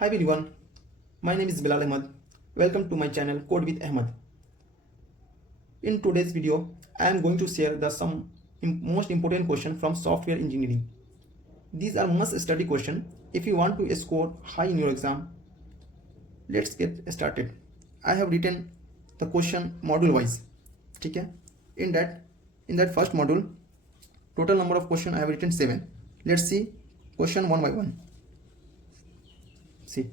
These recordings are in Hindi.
Hi everyone, my name is Bilal Ahmad. Welcome to my channel Code with Ahmad. In today's video, I am going to share the some most important question from software engineering. These are must study question if you want to score high in your exam. Let's get started. I have written the question module wise. ठीक है? In that first module, total number of question I have written 7. Let's see question one by one. See.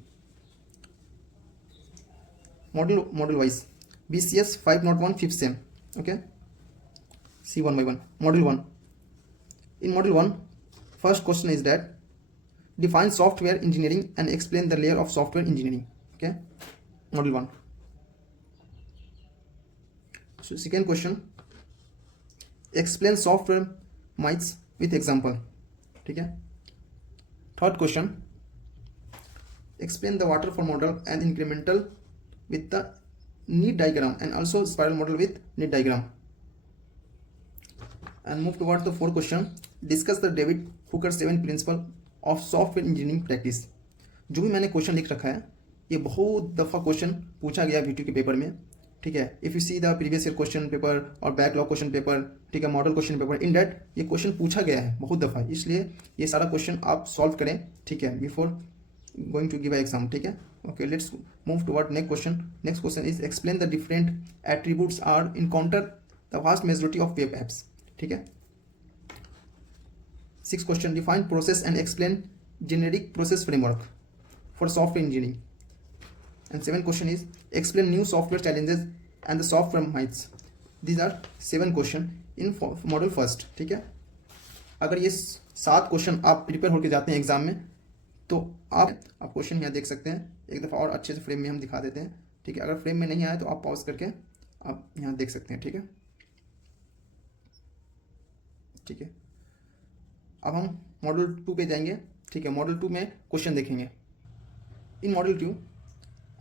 Module wise. BCS 501 fifth sem. Okay. See one by one. Module 1. In module 1, first question is that define software engineering and explain the layer of software engineering. Okay. Module 1. So second question, explain software myths with example. ठीक है. Third question, explain the waterfall model and incremental with the need diagram and also spiral model with need diagram. And move towards the fourth question, discuss the David Hooker 7 principle of software engineering practice. जो भी मैंने क्वेश्चन लिख रखा है ये बहुत दफ़ा क्वेश्चन पूछा गया वीटू के पेपर में. ठीक है. If you see the previous year question paper और बैकलॉग क्वेश्चन पेपर, ठीक है, मॉडल क्वेश्चन पेपर, इन डेट ये क्वेश्चन पूछा गया है बहुत दफ़ा, इसलिए ये सारा क्वेश्चन आप सॉल्व करें. ठीक है, before going to give a exam. ठीक है. Okay, let's move toward next question. Next question is explain the different attributes are encounter the vast majority of web apps. ठीक है. Sixth question, define process and explain generic process framework for software engineering. And seventh question is explain new software challenges and the software myths. These are 7 question in model first. ठीक है. अगर ये 7 क्वेश्चन आप प्रिपेयर होकर जाते हैं एग्जाम में तो आप क्वेश्चन यहाँ देख सकते हैं. एक दफ़ा और अच्छे से फ्रेम में हम दिखा देते हैं. ठीक है. अगर फ्रेम में नहीं आया तो आप पॉज करके आप यहाँ देख सकते हैं. ठीक है. ठीक है. अब हम मॉडल 2 पे जाएंगे. ठीक है. मॉडल 2 में क्वेश्चन देखेंगे. In model 2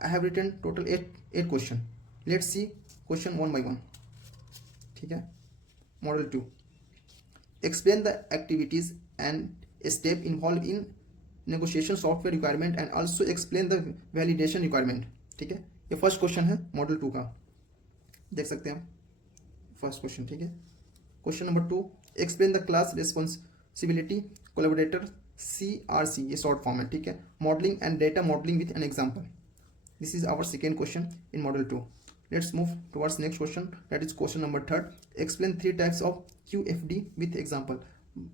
I have written total 8 question. Let's see question one by one. ठीक है. Model 2, explain the activities and step involve in negotiation software requirement and also explain the validation requirement. ठीक है. ये फर्स्ट क्वेश्चन है मॉडल 2 का, देख सकते हैं फर्स्ट क्वेश्चन. ठीक है. Question number 2, explain the class responsibility collaborator CRC, ये शॉर्ट फॉर्म है. ठीक है. Modelling and data modelling with an example. This is our second question in model 2. Let's move towards next question, that is question number 3, explain 3 types of QFD with example.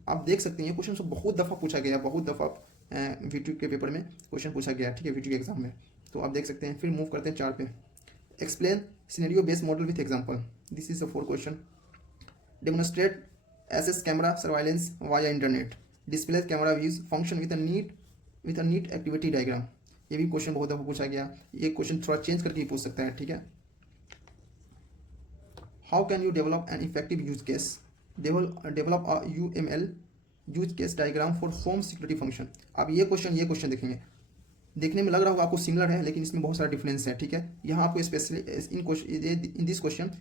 आप देख सकते हैं ये क्वेश्चन बहुत दफ़ा पूछा गया, बहुत दफ़ा वीटू के पेपर में क्वेश्चन पूछा गया. ठीक है, वीटू के एग्जाम में. तो आप देख सकते हैं. फिर मूव करते हैं 4 पे, explain scenario based model with example. This is the 4 question. Demonstrate SS camera surveillance via internet. Display camera views function with a neat activity diagram. ये भी क्वेश्चन बहुत दफ़ा पूछा गया. ये क्वेश्चन थोड़ा चेंज करके ही पूछ सकता है. ठीक है. How can you develop an effective use case. Develop a UML use case diagram for home security function. अब ये क्वेश्चन देखेंगे, देखने में लग रहा होगा आपको सिमिलर है लेकिन इसमें बहुत सारा डिफरेंस है. ठीक है. यहाँ आपको specially in this question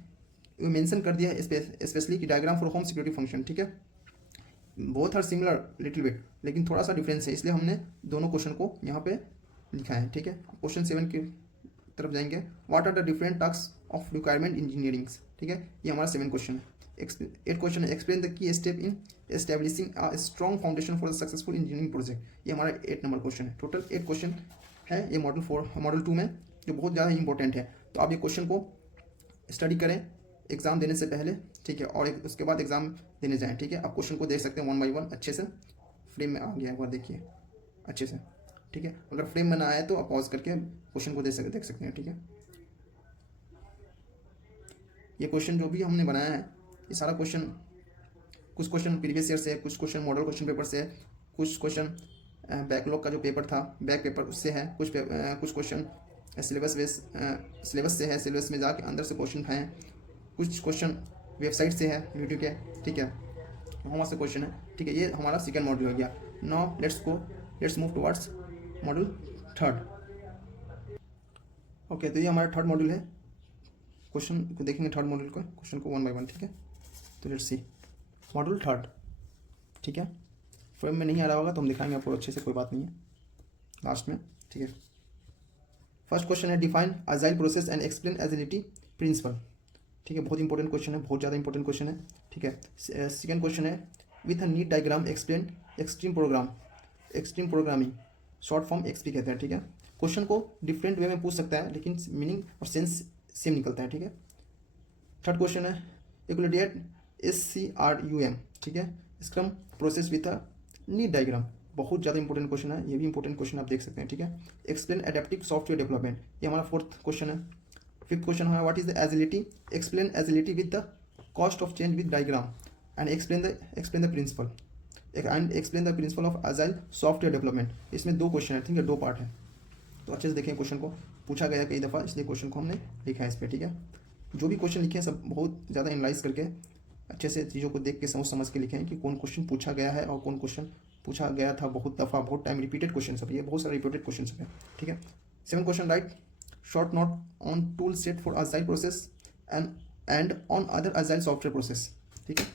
mention कर दिया है स्पेशली कि diagram for home security function. ठीक है. Both are similar little bit लेकिन थोड़ा सा डिफरेंस है, इसलिए हमने दोनों क्वेश्चन को यहाँ पे लिखा है. ठीक है. क्वेश्चन 7 की तरफ जाएंगे. What are the different task of requirement engineering. ठीक है. ये हमारा 7 क्वेश्चन है. 8 क्वेश्चन है, explain the key step in establishing a strong foundation for the successful engineering project. ये हमारा 8 नंबर क्वेश्चन है. टोटल 8 क्वेश्चन है ये मॉडल 2 में, जो बहुत ज़्यादा इंपॉर्टेंट है. तो आप ये क्वेश्चन को स्टडी करें एग्जाम देने से पहले. ठीक है. और उसके बाद एग्जाम देने जाएँ. ठीक है. आप क्वेश्चन को देख सकते हैं वन बाई वन अच्छे से. फ्रेम में आ गया एक बार देखिए अच्छे से. ठीक है. अगर फ्रेम में ना आए तो आप पॉज करके क्वेश्चन को देख सकते हैं. ठीक है. ये क्वेश्चन जो भी हमने बनाया है ये सारा क्वेश्चन, कुछ क्वेश्चन प्रीवियस ईयर से, कुछ क्वेश्चन मॉडल क्वेश्चन पेपर से, कुछ क्वेश्चन बैकलॉग का जो पेपर था बैक पेपर उससे है, कुछ क्वेश्चन सिलेबस से है, सिलेबस में जाके अंदर से क्वेश्चन हैं, कुछ क्वेश्चन वेबसाइट से है वीडियो के. ठीक है. वहाँ से क्वेश्चन है. ठीक है. ये हमारा सेकेंड मॉडल हो गया. Now let's move towards model 3. Okay. तो ये हमारा 3rd मॉडल है. क्वेश्चन को देखेंगे 3rd मॉडल को, क्वेश्चन को वन बाई वन. ठीक है. तो लेट्स सी मॉडल 3rd. ठीक है. फ्रेम में नहीं आ रहा होगा तो हम दिखाएंगे आपको अच्छे से, कोई बात नहीं है. लास्ट में, ठीक है। फर्स्ट क्वेश्चन है define agile process and explain agility principle, ठीक है। बहुत इंपॉर्टेंट क्वेश्चन है, बहुत ज़्यादा इंपॉर्टेंट क्वेश्चन है, ठीक है। सेकेंड क्वेश्चन है with a NEET diagram explain extreme programming, short form XP कहते हैं, ठीक है। क्वेश्चन को डिफरेंट वे में पूछ सकता है लेकिन मीनिंग और सेंस सेम निकलता है, ठीक है। थर्ड क्वेश्चन है इक्वलिडिएट SCRUM, ठीक है, scrum process with a NEET diagram, बहुत ज़्यादा इंपॉर्टेंट क्वेश्चन है, ये भी इंपॉर्टेंट क्वेश्चन आप देख सकते हैं, ठीक है। एक्सप्लेन एडेप्टिव सॉफ्टवेयर डेवलपमेंट, ये हमारा फोर्थ क्वेश्चन है। फिफ्थ क्वेश्चन है what is the agility, explain agility with the cost of change with diagram and explain the principle and explain the principle of agile software development. इसमें दो क्वेश्चन है, ठीक है, दो पार्ट है, तो अच्छे से देखें। क्वेश्चन को पूछा गया कई दफ़ा, इसलिए क्वेश्चन को हमने लिखा है इस पर, ठीक है। जो भी क्वेश्चन लिखे हैं सब बहुत ज़्यादा एनालाइज करके अच्छे से चीज़ों को देख के समझ के लिखे हैं कि कौन क्वेश्चन पूछा गया है और कौन क्वेश्चन पूछा गया था बहुत दफ़ा, बहुत टाइम, रिपीटेड क्वेश्चन सब, ये बहुत सारे रिपीटेड क्वेश्चन सब है, ठीक है। 7 question right short note on tool set for agile process and on other agile software process, ठीक है।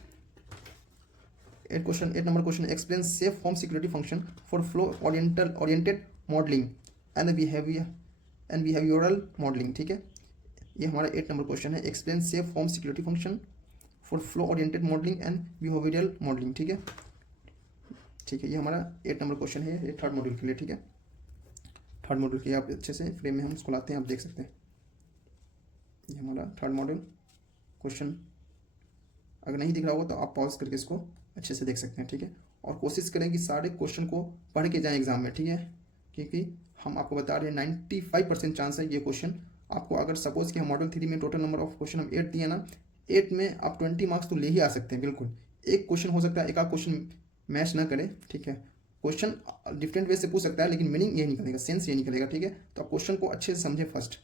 8 number question explain safe home security function for flow oriented modelling and behavioural modelling, ठीक है। ये हमारा 8 नंबर क्वेश्चन है, explain safe home security function for flow oriented modelling and behavioural modelling, ठीक है, ठीक है। ये हमारा 8 नंबर क्वेश्चन है, ये थर्ड मॉड्यूल के लिए, ठीक है। थर्ड मॉड्यूल के आप अच्छे से फ्रेम में हम इसको लाते हैं, आप देख सकते हैं। ये हमारा थर्ड मॉड्यूल क्वेश्चन, अगर नहीं दिख रहा होगा तो आप पॉज करके इसको अच्छे से देख सकते हैं, ठीक है। और कोशिश करें कि सारे क्वेश्चन को पढ़ के जाएं एग्जाम में, ठीक है, क्योंकि हम आपको बता रहे हैं 95% चांस है ये क्वेश्चन आपको, अगर सपोज कि हम मॉडल 3 में टोटल नंबर ऑफ क्वेश्चन हम 8 दिए ना, 8 में आप 20 मार्क्स तो ले ही आ सकते हैं, बिल्कुल। एक क्वेश्चन हो सकता है एक आध क्वेश्चन मैच ना करे, ठीक है। क्वेश्चन डिफरेंट वे से पूछ सकता है लेकिन मीनिंग ये निकलेगा, सेंस ये निकलेगा, ठीक है। तो आप क्वेश्चन को अच्छे से समझे फर्स्ट।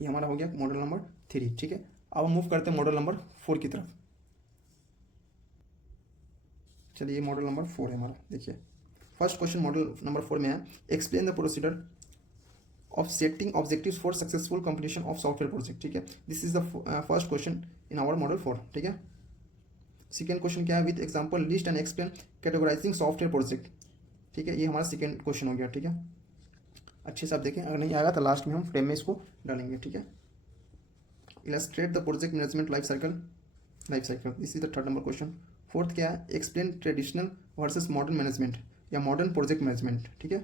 ये हमारा हो गया मॉडल नंबर 3, ठीक है। अब हम मूव करते हैं मॉडल नंबर 4 की तरफ। चलिए ये मॉडल नंबर 4 है हमारा, देखिए फर्स्ट क्वेश्चन मॉडल नंबर 4 में है explain the procedure of setting objectives for successful completion of software project, ठीक है। This is the first question in our model 4, ठीक है। सेकेंड क्वेश्चन क्या है with example list and explain categorizing software project, ठीक है। ये हमारा सेकेंड क्वेश्चन हो गया, ठीक है। अच्छे से आप देखें, अगर नहीं आएगा तो लास्ट में हम फ्रेम में इसको डालेंगे, ठीक है। Illustrate the project management life cycle, this is the third number question. Fourth क्या है explain traditional versus modern management या मॉडर्न प्रोजेक्ट मैनेजमेंट, ठीक है,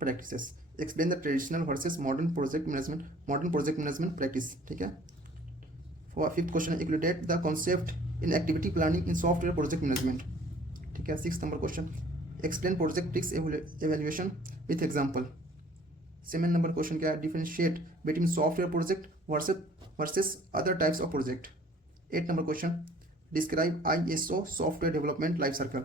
practices. Explain the traditional versus modern project management practice, ठीक है। फिफ्थ क्वेश्चन है इक्लूडेट the concept in activity planning in software project management, ठीक है। Six number question explain project risk evaluation with example. Seven number question क्या है differentiate between software project versus other types of project. 8 number question describe ISO software development life circle,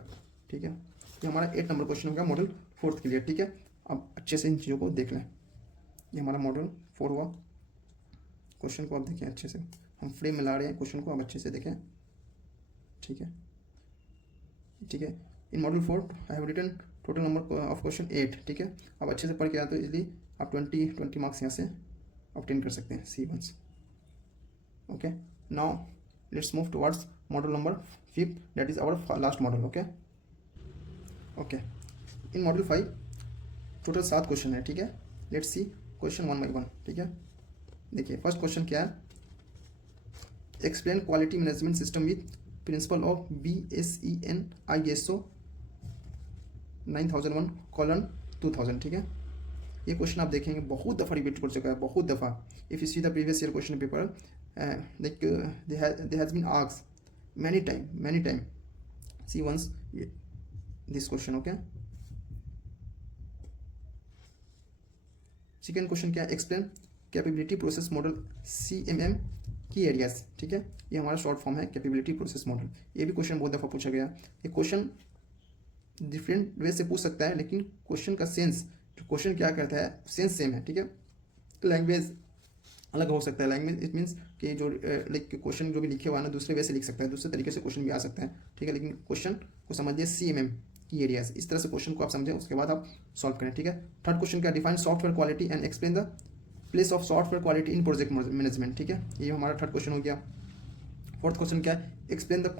ठीक है। ये हमारा 8 नंबर क्वेश्चन हो गया मॉडल 4 के लिए, ठीक है। अब अच्छे से इन चीज़ों को देख लें। ये हमारा मॉडल 4 हुआ, क्वेश्चन को आप देखें अच्छे से, हम फ्रेम में ला रहे हैं क्वेश्चन को, आप अच्छे से देखें, ठीक है, ठीक है। In model 4 I have written total number of question 8, ठीक है। अब अच्छे से पढ़ के आते हो इजली आप 20 मार्क्स यहाँ से ऑब्टेन कर सकते हैं C1। Okay, now let's move towards model number 5, that is our last model, okay. Okay, in model 5 total 7 question है, ठीक है। लेट्स सी क्वेश्चन 1 बाई 1, ठीक है। देखिए फर्स्ट क्वेश्चन क्या है explain quality management system with principle of BSEN ISO 9001:2000, ठीक है। ये क्वेश्चन आप देखेंगे बहुत दफ़ा रिपीट कर चुका है, बहुत दफ़ा। If you see the previous year question paper like they has been asked many time see once this question, okay। Second question क्या है explain capability process model CMM की एरियाज, ठीक है। ये हमारा शॉर्ट फॉर्म है कैपेबिलिटी प्रोसेस मॉडल। ये भी क्वेश्चन बहुत दफ़ा पूछा गया। ये क्वेश्चन डिफरेंट वे से पूछ सकता है लेकिन क्वेश्चन का सेंस, जो क्वेश्चन क्या करता है सेंस सेम है, ठीक है। लैंग्वेज अलग हो सकता है, लैंग्वेज इट मीन्स कि जो लाइक क्वेश्चन जो भी लिखे हुआ है ना दूसरे वे से लिख सकता है, दूसरे तरीके से क्वेश्चन भी आ सकता है, ठीक है। लेकिन क्वेश्चन को समझिए CMM की एरियाज, इस तरह से क्वेश्चन को आप समझें, उसके बाद आप सॉल्व करें, ठीक है। थर्ड क्वेश्चन क्या define software quality and explain the place of software quality in project management, ठीक है। ये हमारा थर्ड क्वेश्चन हो गया। फोर्थ क्वेश्चन क्या है एक्सप्लेन द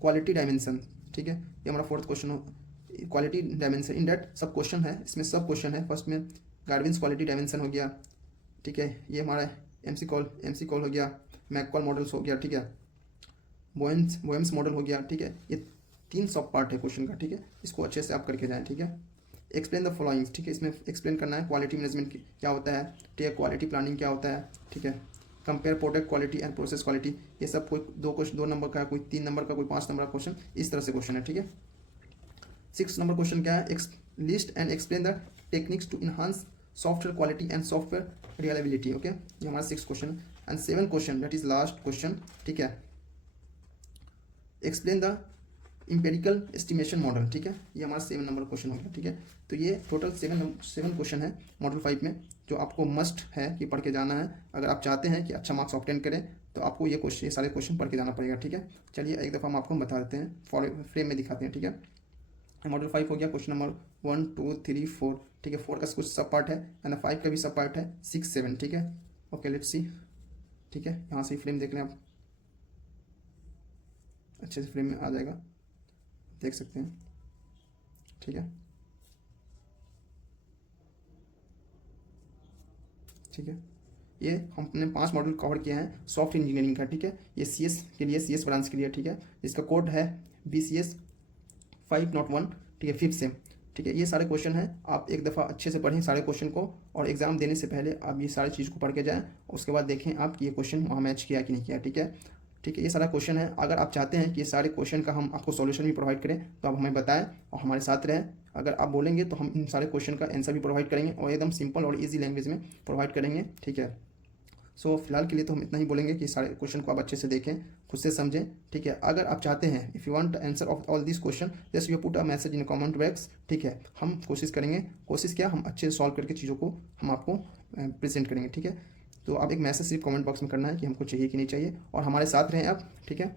क्वालिटी डायमेंशन, ठीक है। ये हमारा fourth question quality dimension in that सब क्वेश्चन है, इसमें सब क्वेश्चन है। फर्स्ट में गार्विन्स क्वालिटी डायमेंशन हो गया, ठीक है, ये हमारा एमसी कॉल हो गया, मैककॉल मॉडल्स हो गया, ठीक है, बोएम्स मॉडल हो गया, ठीक है। ये 3 सब पार्ट है क्वेश्चन का, ठीक है, इसको अच्छे से आप करके जाएं, ठीक है। एक्सप्लेन द फॉलोइंग, ठीक है, इसमें एक्सप्लेन करना है क्वालिटी मैनेजमेंट क्या होता है, ठीक है, क्वालिटी प्लानिंग क्या होता है, ठीक है, compare product quality and process quality, ये सब कोई 2 नंबर का, कोई 3 नंबर का, कोई 5 नंबर का क्वेश्चन, इस तरह से क्वेश्चन है, ठीक है। 6 नंबर क्वेश्चन क्या है, list and explain the techniques to enhance software quality and software reliability, okay, ये हमारा 6 क्वेश्चन। And 7 question that is last question, ठीक है, explain the empirical estimation model, ठीक है, ये हमारा 7 नंबर क्वेश्चन हो गया, ठीक है। तो ये टोटल 7 क्वेश्चन है मॉडल 5 में, जो आपको मस्ट है कि पढ़ के जाना है। अगर आप चाहते हैं कि अच्छा मार्क्स ऑब्टेन करें तो आपको ये सारे क्वेश्चन पढ़ के जाना पड़ेगा, ठीक है। चलिए एक दफ़ा हम आपको बता देते हैं, फ्रेम में दिखाते हैं, ठीक है। मॉडल 5 हो गया, क्वेश्चन नंबर 1 2 3 4, ठीक है, 4 का कुछ सब पार्ट है एंड 5 का भी सब पार्ट है, 6 7, ठीक है। ओके लेट्स सी, ठीक है, यहाँ से फ्रेम देख लें आप, अच्छे से फ्रेम में आ जाएगा, देख सकते हैं, ठीक है, ठीक है। ये हमने 5 मॉडल कवर किए हैं सॉफ्ट इंजीनियरिंग का, ठीक है। ये CS के लिए, CS ब्रांच के लिए, ठीक है, इसका कोड है BCS 501, ठीक है, 5th सेम, ठीक है। ये सारे क्वेश्चन हैं, आप एक दफ़ा अच्छे से पढ़ें सारे क्वेश्चन को, और एग्जाम देने से पहले आप ये सारी चीज़ को पढ़ के जाएं, उसके बाद देखें आप कि ये क्वेश्चन वहाँ मैच किया कि नहीं किया, ठीक है, ठीक है। ये सारा क्वेश्चन है, अगर आप चाहते हैं कि ये सारे क्वेश्चन का हम आपको सॉल्यूशन भी प्रोवाइड करें तो आप हमें बताएं और हमारे साथ रहें। अगर आप बोलेंगे तो हम इन सारे क्वेश्चन का आंसर भी प्रोवाइड करेंगे और एकदम सिंपल और इजी लैंग्वेज में प्रोवाइड करेंगे, ठीक है। सो फिलहाल के लिए तो हम इतना ही बोलेंगे कि सारे क्वेश्चन को आप अच्छे से देखें, खुद से समझें, ठीक है। अगर आप चाहते हैं if you want answer of all this question just you put a message in comment box, ठीक है। हम कोशिश करेंगे, कोशिश क्या, हम अच्छे से सॉल्व करके चीज़ों को हम आपको प्रेजेंट करेंगे, ठीक है। तो आप एक मैसेज सिर्फ कमेंट बॉक्स में करना है कि हमको चाहिए कि नहीं चाहिए, और हमारे साथ रहें आप, ठीक है।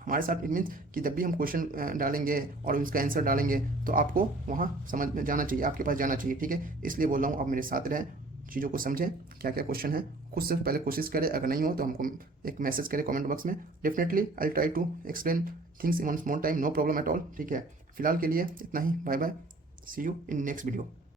हमारे साथ इट मीन्स कि जब भी हम क्वेश्चन डालेंगे और उसका आंसर डालेंगे तो आपको वहाँ समझ में जाना चाहिए, आपके पास जाना चाहिए, ठीक है। इसलिए बोल रहा हूँ आप मेरे साथ रहें, चीज़ों को समझें, क्या क्या क्वेश्चन है, खुद से पहले कोशिश करें, अगर नहीं हो तो हमको एक मैसेज करें कमेंट बॉक्स में, definitely I try to explain things in one small time, no problem at all, ठीक है। फिलहाल के लिए इतना ही, bye bye, see you in next video.